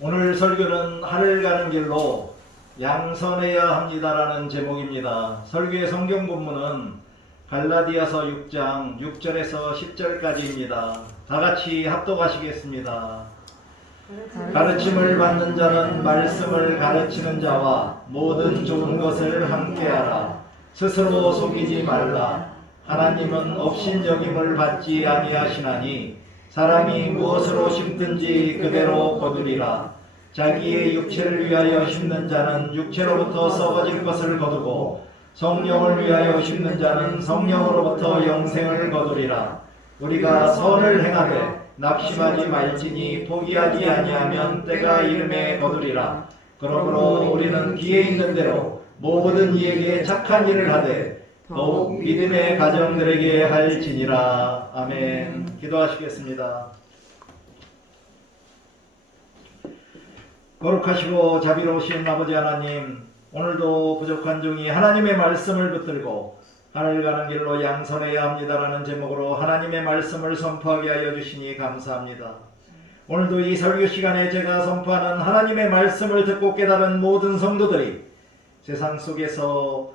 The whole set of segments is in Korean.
오늘 설교는 하늘 가는 길로 양선해야 합니다라는 제목입니다. 설교의 성경 본문은 갈라디아서 6장 6절에서 10절까지입니다. 다 같이 합독하시겠습니다. 가르침을 받는 자는 말씀을 가르치는 자와 모든 좋은 것을 함께하라. 스스로 속이지 말라. 하나님은 업신여김을 받지 아니하시나니 사람이 무엇으로 심든지 그대로 거두리라. 자기의 육체를 위하여 심는 자는 육체로부터 썩어질 것을 거두고 성령을 위하여 심는 자는 성령으로부터 영생을 거두리라. 우리가 선을 행하되 낙심하지 말지니 포기하지 아니하면 때가 이름에 거두리라. 그러므로 우리는 기회 있는 대로 모든 이에게 착한 일을 하되 더욱 믿음의 가정들에게 할지니라. 아멘. 기도하시겠습니다. 거룩하시고 자비로우신 아버지 하나님, 오늘도 부족한 종이 하나님의 말씀을 붙들고 하늘 가는 길로 양선해야 합니다라는 제목으로 하나님의 말씀을 선포하게 하여 주시니 감사합니다. 오늘도 이 설교 시간에 제가 선포하는 하나님의 말씀을 듣고 깨달은 모든 성도들이 세상 속에서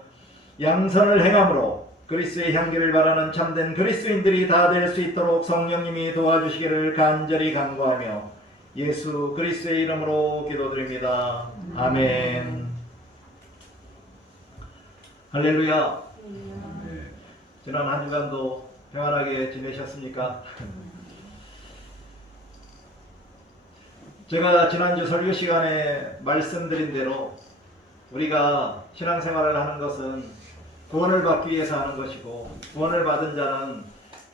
양선을 행함으로 그리스도의 향기를 바라는 참된 그리스도인들이 다 될 수 있도록 성령님이 도와주시기를 간절히 간구하며 예수 그리스도의 이름으로 기도드립니다. 아멘. 할렐루야. 지난 한 주간도 평안하게 지내셨습니까? 제가 지난주 설교 시간에 말씀드린 대로 우리가 신앙생활을 하는 것은 구원을 받기 위해서 하는 것이고, 구원을 받은 자는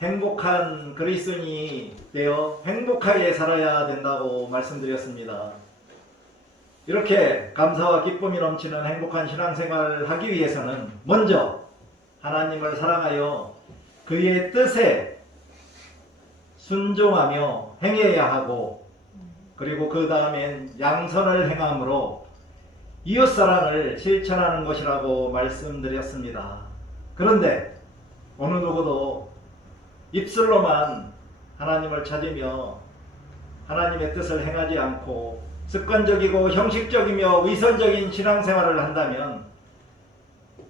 행복한 그리스도인이 되어 행복하게 살아야 된다고 말씀드렸습니다. 이렇게 감사와 기쁨이 넘치는 행복한 신앙생활을 하기 위해서는 먼저 하나님을 사랑하여 그의 뜻에 순종하며 행해야 하고, 그리고 그 다음엔 양선을 행함으로 이웃사랑을 실천하는 것이라고 말씀드렸습니다. 그런데 어느 누구도 입술로만 하나님을 찾으며 하나님의 뜻을 행하지 않고 습관적이고 형식적이며 위선적인 신앙생활을 한다면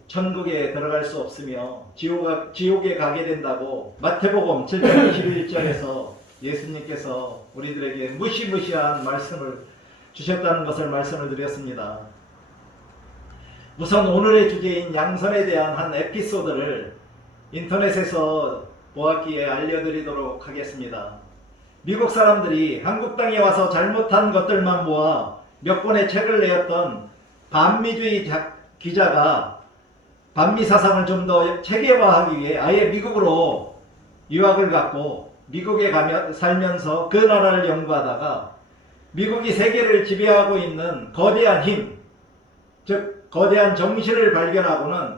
천국에 들어갈 수 없으며 지옥에 가게 된다고 마태복음 7장 21절에서 예수님께서 우리들에게 무시무시한 말씀을 주셨다는 것을 말씀을 드렸습니다. 우선 오늘의 주제인 양선에 대한 한 에피소드를 인터넷에서 보았기에 알려드리도록 하겠습니다. 미국 사람들이 한국 땅에 와서 잘못한 것들만 모아 몇 권의 책을 내었던 반미주의 기자가 반미 사상을 좀 더 체계화하기 위해 아예 미국으로 유학을 갔고 미국에 살면서 그 나라를 연구하다가 미국이 세계를 지배하고 있는 거대한 힘, 즉 거대한 정신을 발견하고는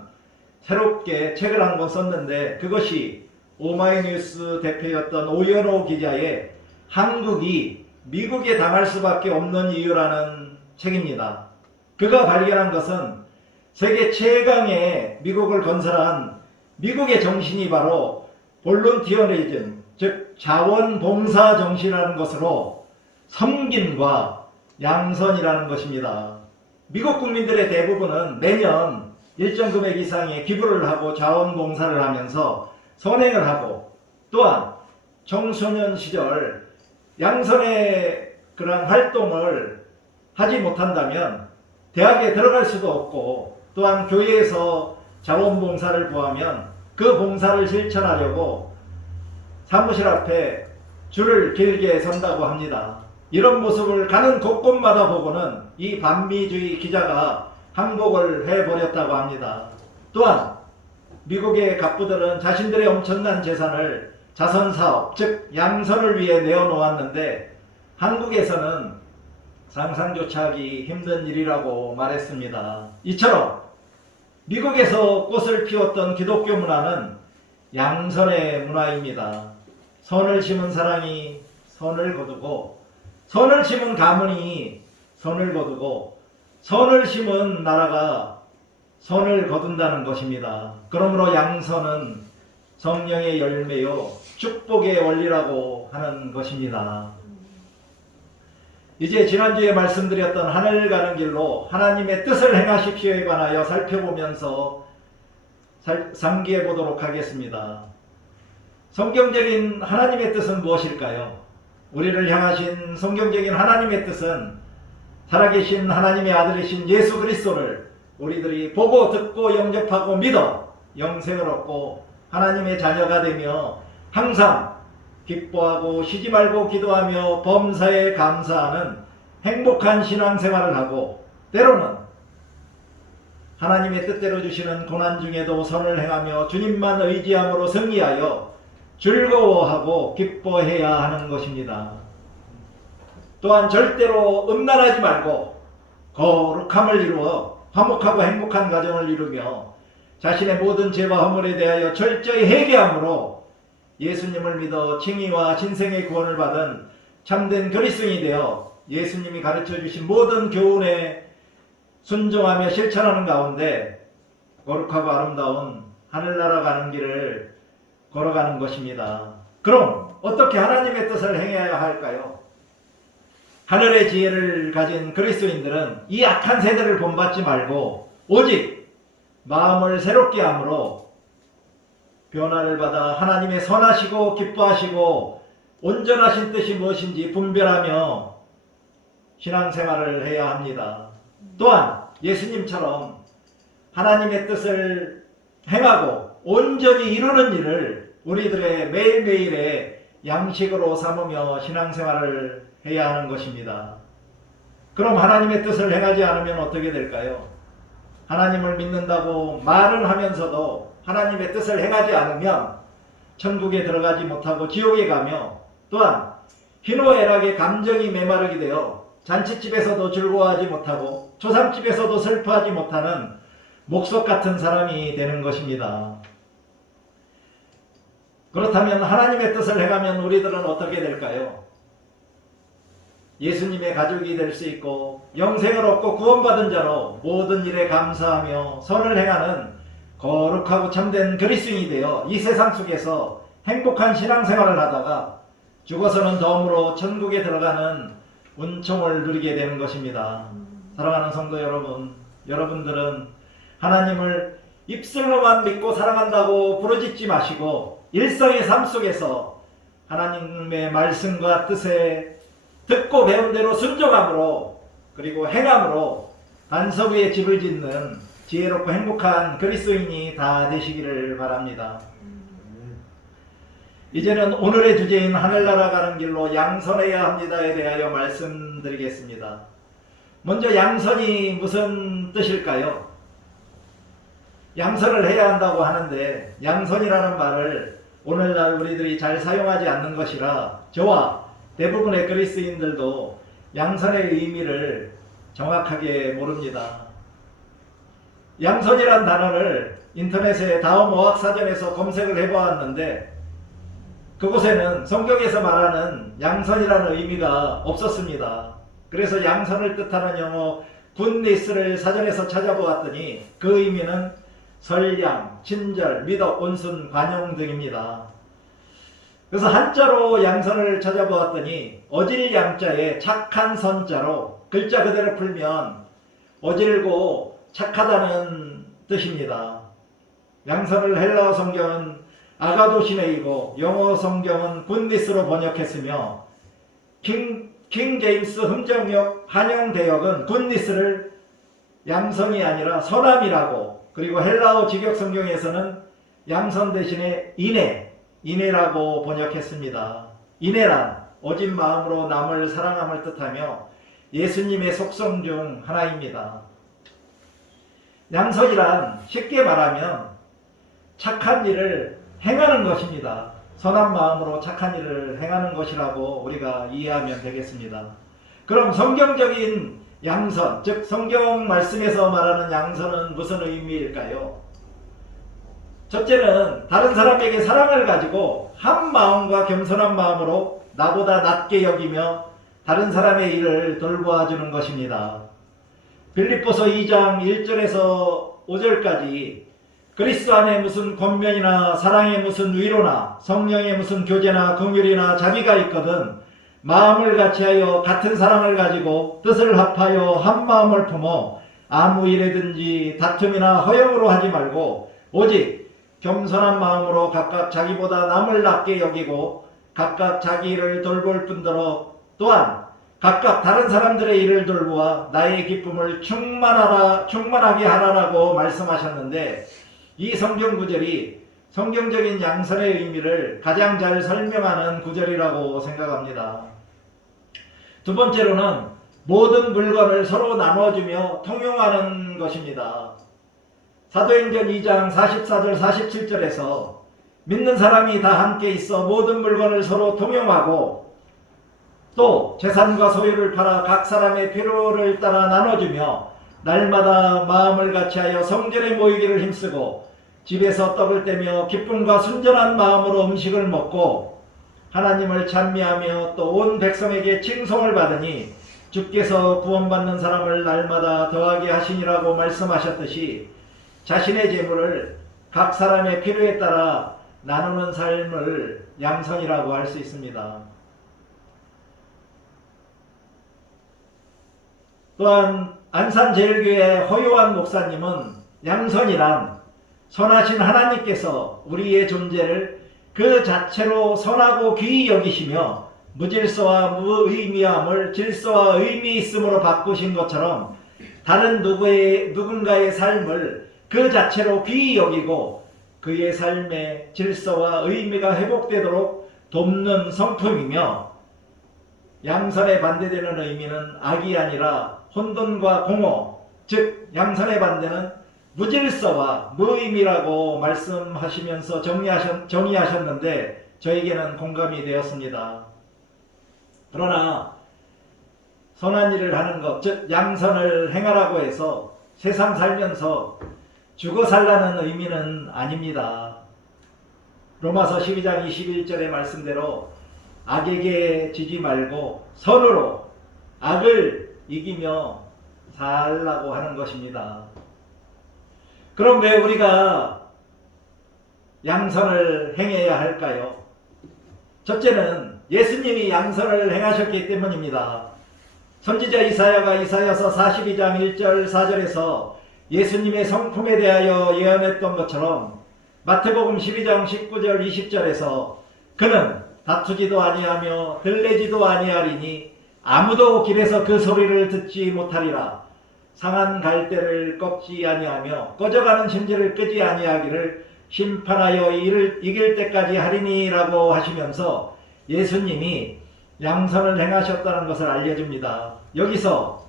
새롭게 책을 한 권 썼는데, 그것이 오마이뉴스 대표였던 오연호 기자의 한국이 미국에 당할 수밖에 없는 이유라는 책입니다. 그가 발견한 것은 세계 최강의 미국을 건설한 미국의 정신이 바로 볼런티어리즘, 즉 자원봉사 정신이라는 것으로 섬김과 양선이라는 것입니다. 미국 국민들의 대부분은 매년 일정 금액 이상의 기부를 하고 자원봉사를 하면서 선행을 하고, 또한 청소년 시절 양선의 그런 활동을 하지 못한다면 대학에 들어갈 수도 없고, 또한 교회에서 자원봉사를 구하면 그 봉사를 실천하려고 사무실 앞에 줄을 길게 선다고 합니다. 이런 모습을 가는 곳곳마다 보고는 이 반미주의 기자가 항복을 해버렸다고 합니다. 또한 미국의 갑부들은 자신들의 엄청난 재산을 자선사업, 즉 양선을 위해 내어놓았는데 한국에서는 상상조차 하기 힘든 일이라고 말했습니다. 이처럼 미국에서 꽃을 피웠던 기독교 문화는 양선의 문화입니다. 선을 심은 사랑이 선을 거두고, 선을 심은 가문이 선을 거두고, 선을 심은 나라가 선을 거둔다는 것입니다. 그러므로 양선은 성령의 열매요 축복의 원리라고 하는 것입니다. 이제 지난주에 말씀드렸던 하늘 가는 길로 하나님의 뜻을 행하십시오에 관하여 살펴보면서 상기해 보도록 하겠습니다. 성경적인 하나님의 뜻은 무엇일까요? 우리를 향하신 성경적인 하나님의 뜻은 살아계신 하나님의 아들이신 예수 그리스도를 우리들이 보고 듣고 영접하고 믿어 영생을 얻고 하나님의 자녀가 되며 항상 기뻐하고 쉬지 말고 기도하며 범사에 감사하는 행복한 신앙생활을 하고 때로는 하나님의 뜻대로 주시는 고난 중에도 선을 행하며 주님만 의지함으로 승리하여 즐거워하고 기뻐해야 하는 것입니다. 또한 절대로 음란하지 말고 거룩함을 이루어 화목하고 행복한 가정을 이루며 자신의 모든 죄와 허물에 대하여 철저히 회개함으로 예수님을 믿어 칭의와 신생의 구원을 받은 참된 그리스도인이 되어 예수님이 가르쳐 주신 모든 교훈에 순종하며 실천하는 가운데 거룩하고 아름다운 하늘나라 가는 길을 걸어가는 것입니다. 그럼 어떻게 하나님의 뜻을 행해야 할까요? 하늘의 지혜를 가진 그리스도인들은 이 악한 세대를 본받지 말고 오직 마음을 새롭게 함으로 변화를 받아 하나님의 선하시고 기뻐하시고 온전하신 뜻이 무엇인지 분별하며 신앙생활을 해야 합니다. 또한 예수님처럼 하나님의 뜻을 행하고 온전히 이루는 일을 우리들의 매일매일의 양식으로 삼으며 신앙생활을 해야 하는 것입니다. 그럼 하나님의 뜻을 행하지 않으면 어떻게 될까요? 하나님을 믿는다고 말은 하면서도 하나님의 뜻을 행하지 않으면 천국에 들어가지 못하고 지옥에 가며 또한 희노애락의 감정이 메마르게 되어 잔치집에서도 즐거워하지 못하고 초상집에서도 슬퍼하지 못하는 목석 같은 사람이 되는 것입니다. 그렇다면 하나님의 뜻을 행하면 우리들은 어떻게 될까요? 예수님의 가족이 될 수 있고 영생을 얻고 구원받은 자로 모든 일에 감사하며 선을 행하는 거룩하고 참된 그리스도인이 되어 이 세상 속에서 행복한 신앙생활을 하다가 죽어서는 덤으로 천국에 들어가는 은총을 누리게 되는 것입니다. 사랑하는 성도 여러분, 여러분들은 하나님을 입술로만 믿고 사랑한다고 부르짖지 마시고 일상의 삶 속에서 하나님의 말씀과 뜻에 듣고 배운 대로 순종함으로 그리고 행함으로 반석 위에 집을 짓는 지혜롭고 행복한 그리스도인이 다 되시기를 바랍니다. 이제는 오늘의 주제인 하늘나라 가는 길로 양선해야 합니다에 대하여 말씀드리겠습니다. 먼저 양선이 무슨 뜻일까요? 양선을 해야 한다고 하는데 양선이라는 말을 오늘날 우리들이 잘 사용하지 않는 것이라 저와 대부분의 그리스도인들도 양선의 의미를 정확하게 모릅니다. 양선이란 단어를 인터넷에 다음 어학사전에서 검색을 해보았는데 그곳에는 성경에서 말하는 양선이라는 의미가 없었습니다. 그래서 양선을 뜻하는 영어 굿니스를 사전에서 찾아보았더니 그 의미는 선량, 친절, 미덕, 온순, 관용 등입니다. 그래서 한자로 양선을 찾아보았더니 어질 양자에 착한 선자로 글자 그대로 풀면 어질고 착하다는 뜻입니다. 양선을 헬라어 성경은 아가도시네이고 영어 성경은 굿니스로 번역했으며 킹 제임스 흥정역 한영 대역은 굿니스를 양선이 아니라 선함이라고, 그리고 헬라어 직역 성경에서는 양선 대신에 인애라고 번역했습니다. 인애란 오직 마음으로 남을 사랑함을 뜻하며 예수님의 속성 중 하나입니다. 양선이란 쉽게 말하면 착한 일을 행하는 것입니다. 선한 마음으로 착한 일을 행하는 것이라고 우리가 이해하면 되겠습니다. 그럼 성경적인 양선, 즉 성경 말씀에서 말하는 양선은 무슨 의미일까요? 첫째는 다른 사람에게 사랑을 가지고 한 마음과 겸손한 마음으로 나보다 낮게 여기며 다른 사람의 일을 돌보아주는 것입니다. 빌립보서 2장 1절에서 5절까지 그리스도 안에 무슨 권면이나 사랑에 무슨 위로나 성령에 무슨 교제나 긍휼이나 자비가 있거든 마음을 같이하여 같은 사랑을 가지고 뜻을 합하여 한 마음을 품어 아무 일에든지 다툼이나 허영으로 하지 말고 오직 겸손한 마음으로 각각 자기보다 남을 낮게 여기고 각각 자기 일을 돌볼 뿐더러 또한 각각 다른 사람들의 일을 돌보아 나의 기쁨을 충만하게 하라라고 말씀하셨는데, 이 성경 구절이 성경적인 양선의 의미를 가장 잘 설명하는 구절이라고 생각합니다. 두 번째로는 모든 물건을 서로 나눠주며 통용하는 것입니다. 사도행전 2장 44절 47절에서 믿는 사람이 다 함께 있어 모든 물건을 서로 통용하고 또 재산과 소유를 팔아 각 사람의 필요를 따라 나눠주며 날마다 마음을 같이하여 성전에 모이기를 힘쓰고 집에서 떡을 떼며 기쁨과 순전한 마음으로 음식을 먹고 하나님을 찬미하며 또 온 백성에게 칭송을 받으니 주께서 구원받는 사람을 날마다 더하게 하시니라고 말씀하셨듯이 자신의 재물을 각 사람의 필요에 따라 나누는 삶을 양선이라고 할 수 있습니다. 또한 안산제일교회 허요한 목사님은 양선이란 선하신 하나님께서 우리의 존재를 그 자체로 선하고 귀히 여기시며 무질서와 무의미함을 질서와 의미 있음으로 바꾸신 것처럼 다른 누군가의 삶을 그 자체로 귀히 여기고 그의 삶의 질서와 의미가 회복되도록 돕는 성품이며, 양선에 반대되는 의미는 악이 아니라 혼돈과 공허, 즉 양선의 반대는 무질서와 무의미라고 말씀하시면서 정의하셨는데 저에게는 공감이 되었습니다. 그러나 선한 일을 하는 것, 즉 양선을 행하라고 해서 세상 살면서 죽어 살라는 의미는 아닙니다. 로마서 12장 21절의 말씀대로 악에게 지지 말고 선으로 악을 이기며 살라고 하는 것입니다. 그럼 왜 우리가 양선을 행해야 할까요? 첫째는 예수님이 양선을 행하셨기 때문입니다. 선지자 이사야가 이사야서 42장 1절 4절에서 예수님의 성품에 대하여 예언했던 것처럼 마태복음 12장 19절 20절에서 그는 다투지도 아니하며 들레지도 아니하리니 아무도 길에서 그 소리를 듣지 못하리라. 상한 갈대를 꺾지 아니하며 꺼져가는 심지를 끄지 아니하기를 심판하여 이를 이길 때까지 하리니라고 하시면서 예수님이 양선을 행하셨다는 것을 알려줍니다. 여기서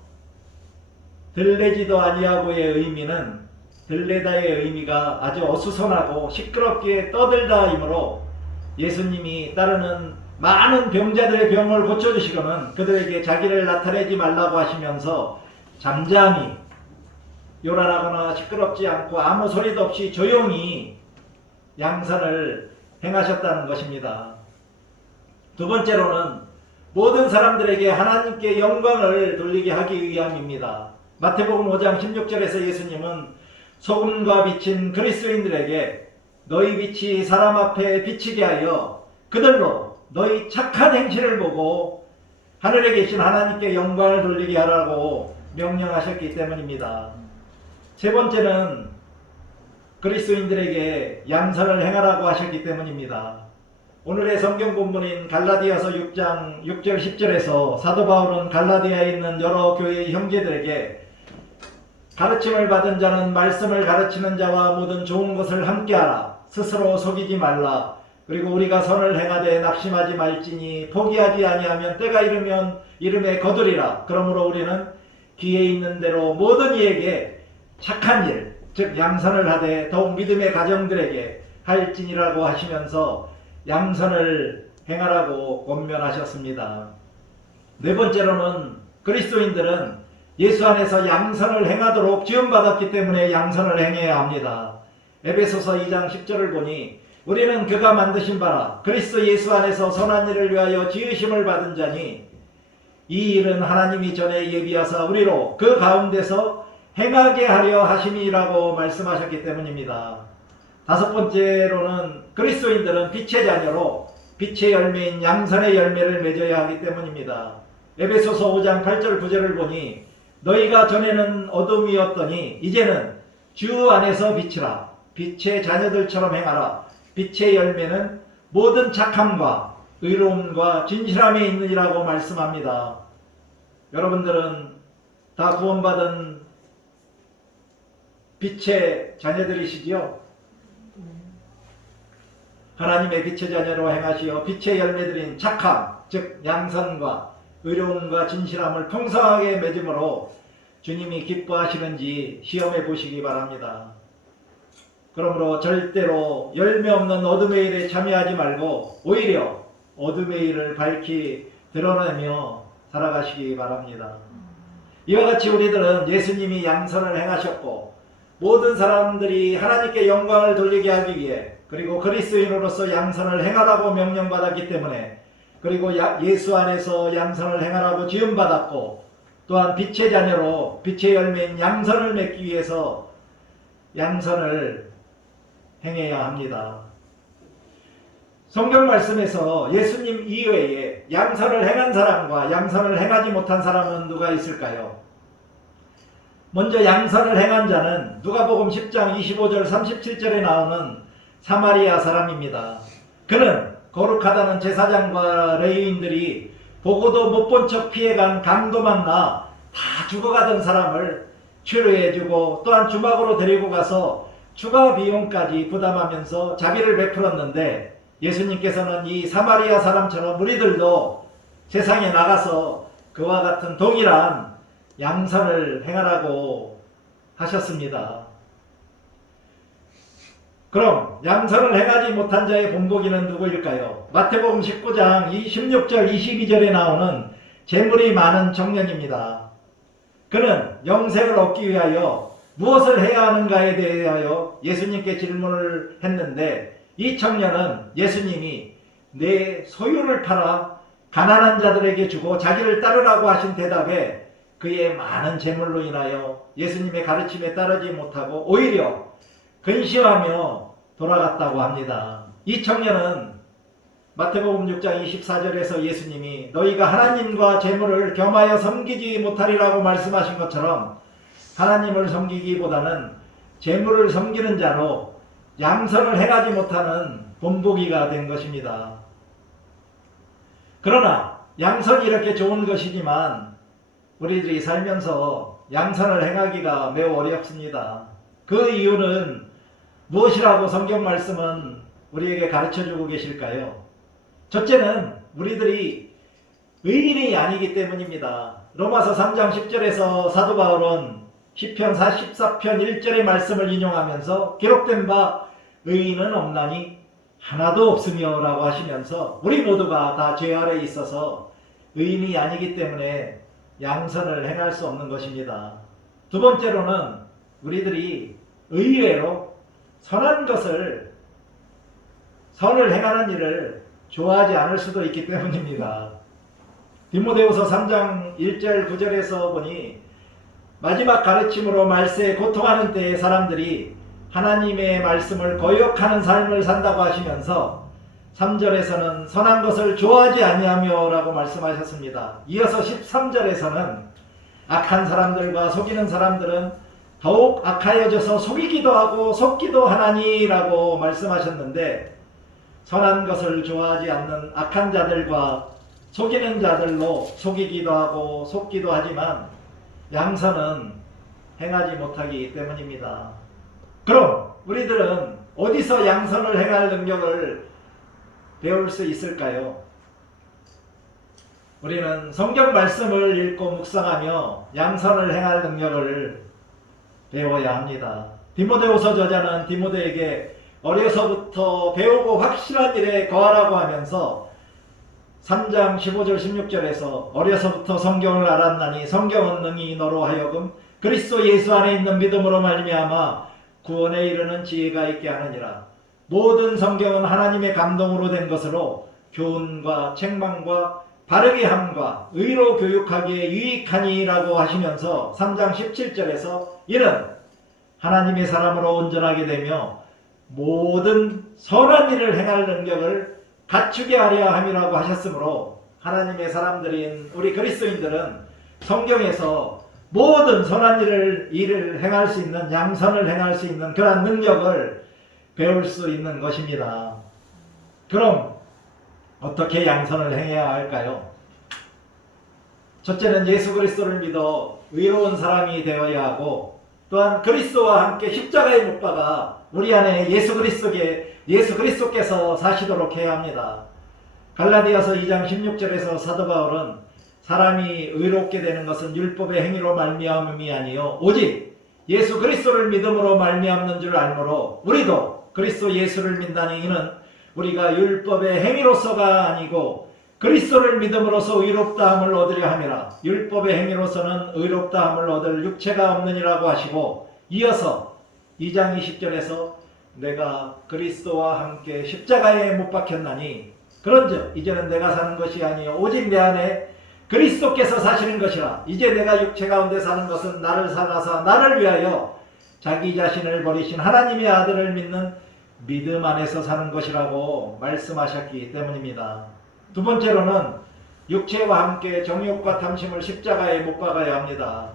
들레지도 아니하고의 의미는 들레다의 의미가 아주 어수선하고 시끄럽게 떠들다이므로 예수님이 따르는 많은 병자들의 병을 고쳐주시고는 그들에게 자기를 나타내지 말라고 하시면서 잠잠히 요란하거나 시끄럽지 않고 아무 소리도 없이 조용히 양선을 행하셨다는 것입니다. 두 번째로는 모든 사람들에게 하나님께 영광을 돌리게 하기 위함입니다. 마태복음 5장 16절에서 예수님은 소금과 빛인 그리스도인들에게 너희 빛이 사람 앞에 비치게 하여 그들로 너희 착한 행실을 보고 하늘에 계신 하나님께 영광을 돌리게 하라고 명령하셨기 때문입니다. 세 번째는 그리스도인들에게 양선을 행하라고 하셨기 때문입니다. 오늘의 성경 본문인 갈라디아서 6장 6절 10절에서 사도 바울은 갈라디아에 있는 여러 교회의 형제들에게 가르침을 받은 자는 말씀을 가르치는 자와 모든 좋은 것을 함께하라. 스스로 속이지 말라. 그리고 우리가 선을 행하되 낙심하지 말지니 포기하지 아니하면 때가 이르면 이름에 거두리라. 그러므로 우리는 귀에 있는 대로 모든 이에게 착한 일, 즉 양선을 하되 더욱 믿음의 가정들에게 할지니라고 하시면서 양선을 행하라고 권면하셨습니다. 네 번째로는 그리스도인들은 예수 안에서 양선을 행하도록 지음받았기 때문에 양선을 행해야 합니다. 에베소서 2장 10절을 보니 우리는 그가 만드신 바라 그리스도 예수 안에서 선한 일을 위하여 지으심을 받은 자니 이 일은 하나님이 전에 예비하사 우리로 그 가운데서 행하게 하려 하심이라고 말씀하셨기 때문입니다. 다섯 번째로는 그리스도인들은 빛의 자녀로 빛의 열매인 양선의 열매를 맺어야 하기 때문입니다. 에베소서 5장 8절 9절을 보니 너희가 전에는 어둠이었더니 이제는 주 안에서 빛이라. 빛의 자녀들처럼 행하라. 빛의 열매는 모든 착함과 의로움과 진실함에 있느니라고 말씀합니다. 여러분들은 다 구원받은 빛의 자녀들이시지요? 하나님의 빛의 자녀로 행하시어 빛의 열매들인 착함, 즉 양선과 의로움과 진실함을 풍성하게 맺음으로 주님이 기뻐하시는지 시험해 보시기 바랍니다. 그러므로 절대로 열매 없는 어둠의 일에 참여하지 말고 오히려 어둠의 일을 밝히 드러내며 살아가시기 바랍니다. 이와 같이 우리들은 예수님이 양선을 행하셨고 모든 사람들이 하나님께 영광을 돌리게 하기 위해 그리고 그리스도인으로서 양선을 행하라고 명령받았기 때문에 그리고 예수 안에서 양선을 행하라고 지음받았고 또한 빛의 자녀로 빛의 열매인 양선을 맺기 위해서 양선을 행해야 합니다. 성경 말씀에서 예수님 이외에 양선을 행한 사람과 양선을 행하지 못한 사람은 누가 있을까요? 먼저 양선을 행한 자는 누가복음 10장 25절 37절에 나오는 사마리아 사람입니다. 그는 거룩하다는 제사장과 레위인들이 보고도 못 본 척 피해간 강도만 나 다 죽어가던 사람을 치료해주고 또한 주막으로 데리고 가서 추가 비용까지 부담하면서 자비를 베풀었는데 예수님께서는 이 사마리아 사람처럼 우리들도 세상에 나가서 그와 같은 동일한 양선을 행하라고 하셨습니다. 그럼 양선을 행하지 못한 자의 본보기는 누구일까요? 마태복음 19장 16절 22절에 나오는 재물이 많은 청년입니다. 그는 영생을 얻기 위하여 무엇을 해야 하는가에 대하여 예수님께 질문을 했는데 이 청년은 예수님이 내 소유를 팔아 가난한 자들에게 주고 자기를 따르라고 하신 대답에 그의 많은 재물로 인하여 예수님의 가르침에 따르지 못하고 오히려 근심하며 돌아갔다고 합니다. 이 청년은 마태복음 6장 24절에서 예수님이 너희가 하나님과 재물을 겸하여 섬기지 못하리라고 말씀하신 것처럼 하나님을 섬기기보다는 재물을 섬기는 자로 양선을 행하지 못하는 본보기가 된 것입니다. 그러나 양선이 이렇게 좋은 것이지만 우리들이 살면서 양선을 행하기가 매우 어렵습니다. 그 이유는 무엇이라고 성경 말씀은 우리에게 가르쳐주고 계실까요? 첫째는 우리들이 의인이 아니기 때문입니다. 로마서 3장 10절에서 사도 바울은 시편 44편 1절의 말씀을 인용하면서 기록된 바 의인은 없나니 하나도 없으며 라고 하시면서 우리 모두가 다 죄 아래에 있어서 의인이 아니기 때문에 양선을 행할 수 없는 것입니다. 두 번째로는 우리들이 의외로 선한 것을 선을 행하는 일을 좋아하지 않을 수도 있기 때문입니다. 디모데후서 3장 1절 9절에서 보니 마지막 가르침으로 말세에 고통하는 때에 사람들이 하나님의 말씀을 거역하는 삶을 산다고 하시면서 3절에서는 선한 것을 좋아하지 아니하며 라고 말씀하셨습니다. 이어서 13절에서는 악한 사람들과 속이는 사람들은 더욱 악하여져서 속이기도 하고 속기도 하나니 라고 말씀하셨는데 선한 것을 좋아하지 않는 악한 자들과 속이는 자들로 속이기도 하고 속기도 하지만 양선은 행하지 못하기 때문입니다. 그럼 우리들은 어디서 양선을 행할 능력을 배울 수 있을까요? 우리는 성경 말씀을 읽고 묵상하며 양선을 행할 능력을 배워야 합니다. 디모데후서 저자는 디모데에게 어려서부터 배우고 확실한 일에 거하라고 하면서 3장 15절 16절에서 어려서부터 성경을 알았나니 성경은 능히 너로 하여금 그리스도 예수 안에 있는 믿음으로 말미암아 구원에 이르는 지혜가 있게 하느니라. 모든 성경은 하나님의 감동으로 된 것으로 교훈과 책망과 바르게 함과 의로 교육하기에 유익하니라고 하시면서 3장 17절에서 이는 하나님의 사람으로 온전하게 되며 모든 선한 일을 행할 능력을 갖추게 하려 함이라고 하셨으므로 하나님의 사람들인 우리 그리스도인들은 성경에서 모든 선한 일을 행할 수 있는, 양선을 행할 수 있는 그러한 능력을 배울 수 있는 것입니다. 그럼 어떻게 양선을 행해야 할까요? 첫째는 예수 그리스도를 믿어 의로운 사람이 되어야 하고, 또한 그리스도와 함께 십자가에 못 박아 우리 안에 예수 그리스도께서 사시도록 해야 합니다. 갈라디아서 2장 16절에서 사도 바울은 사람이 의롭게 되는 것은 율법의 행위로 말미암음이 아니요 오직 예수 그리스도를 믿음으로 말미암는 줄 알므로 우리도 그리스도 예수를 믿나니 이는 우리가 율법의 행위로서가 아니고 그리스도를 믿음으로써 의롭다함을 얻으려 함이라. 율법의 행위로서는 의롭다함을 얻을 육체가 없느니라고 하시고, 이어서 2장 20절에서 내가 그리스도와 함께 십자가에 못 박혔나니 그런즉 이제는 내가 사는 것이 아니요 오직 내 안에 그리스도께서 사시는 것이라. 이제 내가 육체 가운데 사는 것은 나를 사가사 나를 위하여 자기 자신을 버리신 하나님의 아들을 믿는 믿음 안에서 사는 것이라고 말씀하셨기 때문입니다. 두 번째로는 육체와 함께 정욕과 탐심을 십자가에 못 박아야 합니다.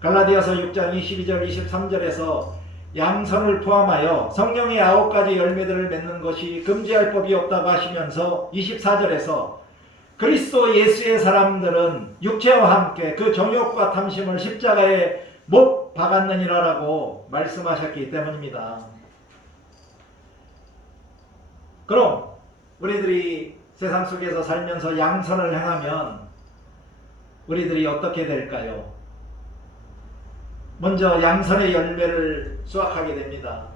갈라디아서 6장 22절 23절에서 양선을 포함하여 성령의 9가지 열매들을 맺는 것이 금지할 법이 없다고 하시면서 24절에서 그리스도 예수의 사람들은 육체와 함께 그 정욕과 탐심을 십자가에 못 박았느니라라고 말씀하셨기 때문입니다. 그럼 우리들이 세상 속에서 살면서 양선을 행하면 우리들이 어떻게 될까요? 먼저 양선의 열매를 수확하게 됩니다.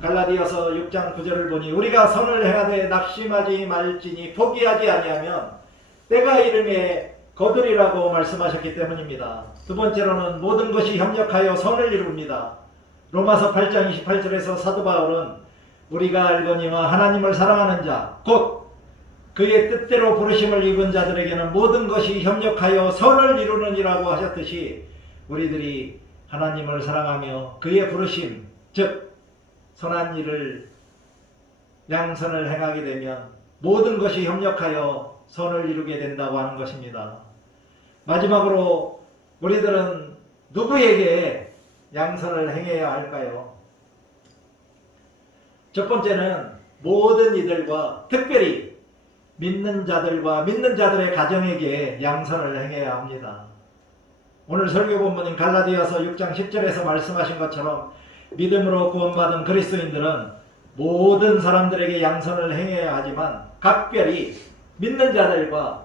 갈라디아서 6장 9절을 보니 우리가 선을 행하되 낙심하지 말지니 포기하지 아니하면 때가 이름에 거두리라고 말씀하셨기 때문입니다. 두 번째로는 모든 것이 협력하여 선을 이룹니다. 로마서 8장 28절에서 사도 바울은 우리가 알거니와 하나님을 사랑하는 자 곧 그의 뜻대로 부르심을 입은 자들에게는 모든 것이 협력하여 선을 이루느니라고 하셨듯이 우리들이 하나님을 사랑하며 그의 부르심, 즉 선한 일을 양선을 행하게 되면 모든 것이 협력하여 선을 이루게 된다고 하는 것입니다. 마지막으로 우리들은 누구에게 양선을 행해야 할까요? 첫 번째는 모든 이들과 특별히 믿는 자들과 믿는 자들의 가정에게 양선을 행해야 합니다. 오늘 설교 본문인 갈라디아서 6장 10절에서 말씀하신 것처럼 믿음으로 구원받은 그리스도인들은 모든 사람들에게 양선을 행해야 하지만 각별히 믿는 자들과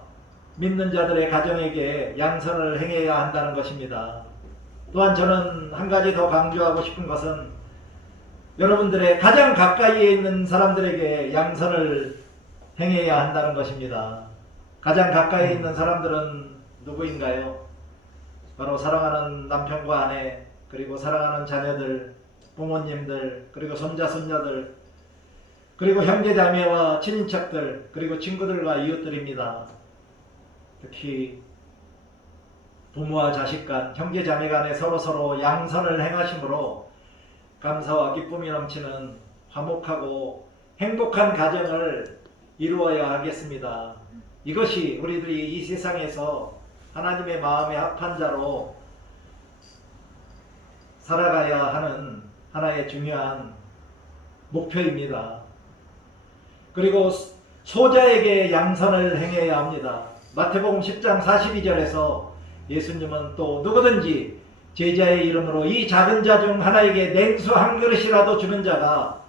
믿는 자들의 가정에게 양선을 행해야 한다는 것입니다. 또한 저는 한 가지 더 강조하고 싶은 것은 여러분들의 가장 가까이에 있는 사람들에게 양선을 행해야 한다는 것입니다. 가장 가까이 있는 사람들은 누구인가요? 바로 사랑하는 남편과 아내, 그리고 사랑하는 자녀들, 부모님들, 그리고 손자, 손녀들, 그리고 형제자매와 친인척들, 그리고 친구들과 이웃들입니다. 특히 부모와 자식 간, 형제자매 간에 서로서로 양선을 행하심으로 감사와 기쁨이 넘치는 화목하고 행복한 가정을 이루어야 하겠습니다. 이것이 우리들이 이 세상에서 하나님의 마음에 합한 자로 살아가야 하는 하나의 중요한 목표입니다. 그리고 소자에게 양선을 행해야 합니다. 마태복음 10장 42절에서 예수님은 또 누구든지 제자의 이름으로 이 작은 자 중 하나에게 냉수 한 그릇이라도 주는 자가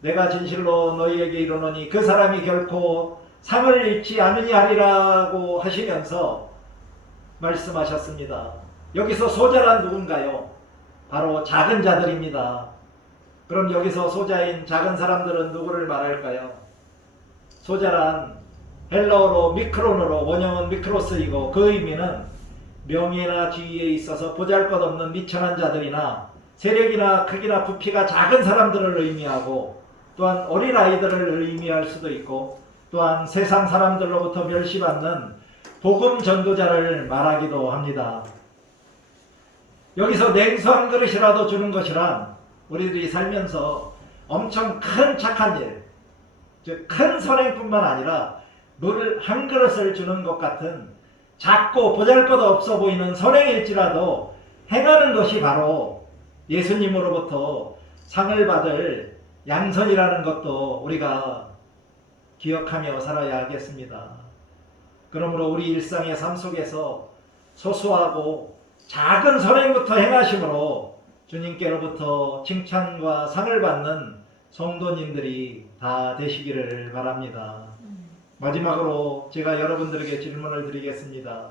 내가 진실로 너희에게 이르노니 그 사람이 결코 상을 잃지 않으냐 하리라고 하시면서 말씀하셨습니다. 여기서 소자란 누군가요? 바로 작은 자들입니다. 그럼 여기서 소자인 작은 사람들은 누구를 말할까요? 소자란 헬라어로 미크론으로, 원형은 미크로스이고 그 의미는 명예나 지위에 있어서 보잘것없는 미천한 자들이나 세력이나 크기나 부피가 작은 사람들을 의미하고, 또한 어린아이들을 의미할 수도 있고, 또한 세상 사람들로부터 멸시받는 복음 전도자를 말하기도 합니다. 여기서 냉수 한 그릇이라도 주는 것이란 우리들이 살면서 엄청 큰 착한 일, 큰 선행뿐만 아니라 물 한 그릇을 주는 것 같은 작고 보잘것없어 보이는 선행일지라도 행하는 것이 바로 예수님으로부터 상을 받을 양선이라는 것도 우리가 기억하며 살아야 하겠습니다. 그러므로 우리 일상의 삶 속에서 소소하고 작은 선행부터 행하심으로 주님께로부터 칭찬과 상을 받는 성도님들이 다 되시기를 바랍니다. 마지막으로 제가 여러분들에게 질문을 드리겠습니다.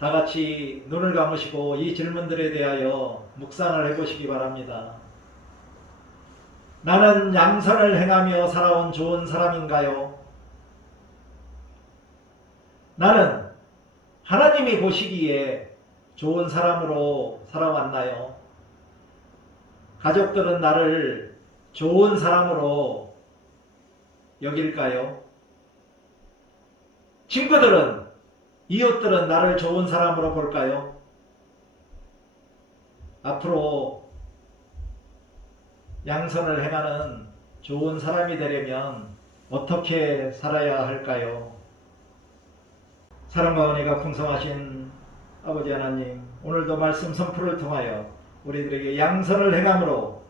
다 같이 눈을 감으시고 이 질문들에 대하여 묵상을 해보시기 바랍니다. 나는 양선을 행하며 살아온 좋은 사람인가요? 나는 하나님이 보시기에 좋은 사람으로 살아왔나요? 가족들은 나를 좋은 사람으로 여길까요? 친구들은, 이웃들은 나를 좋은 사람으로 볼까요? 앞으로 양선을 행하는 좋은 사람이 되려면 어떻게 살아야 할까요? 사랑과 은혜가 풍성하신 아버지 하나님, 오늘도 말씀 선포를 통하여 우리들에게 양선을 행함으로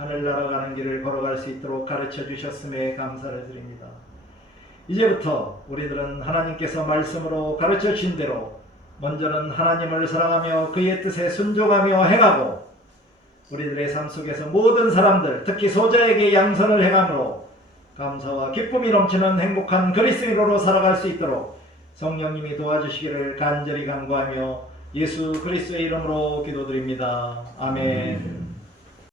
하늘나라 가는 길을 걸어갈 수 있도록 가르쳐 주셨음에 감사를 드립니다. 이제부터 우리들은 하나님께서 말씀으로 가르쳐 주신 대로 먼저는 하나님을 사랑하며 그의 뜻에 순종하며 행하고 우리들의 삶 속에서 모든 사람들, 특히 소자에게 양선을 행함으로 감사와 기쁨이 넘치는 행복한 그리스도인으로 살아갈 수 있도록 성령님이 도와주시기를 간절히 간구하며 예수 그리스도의 이름으로 기도드립니다. 아멘.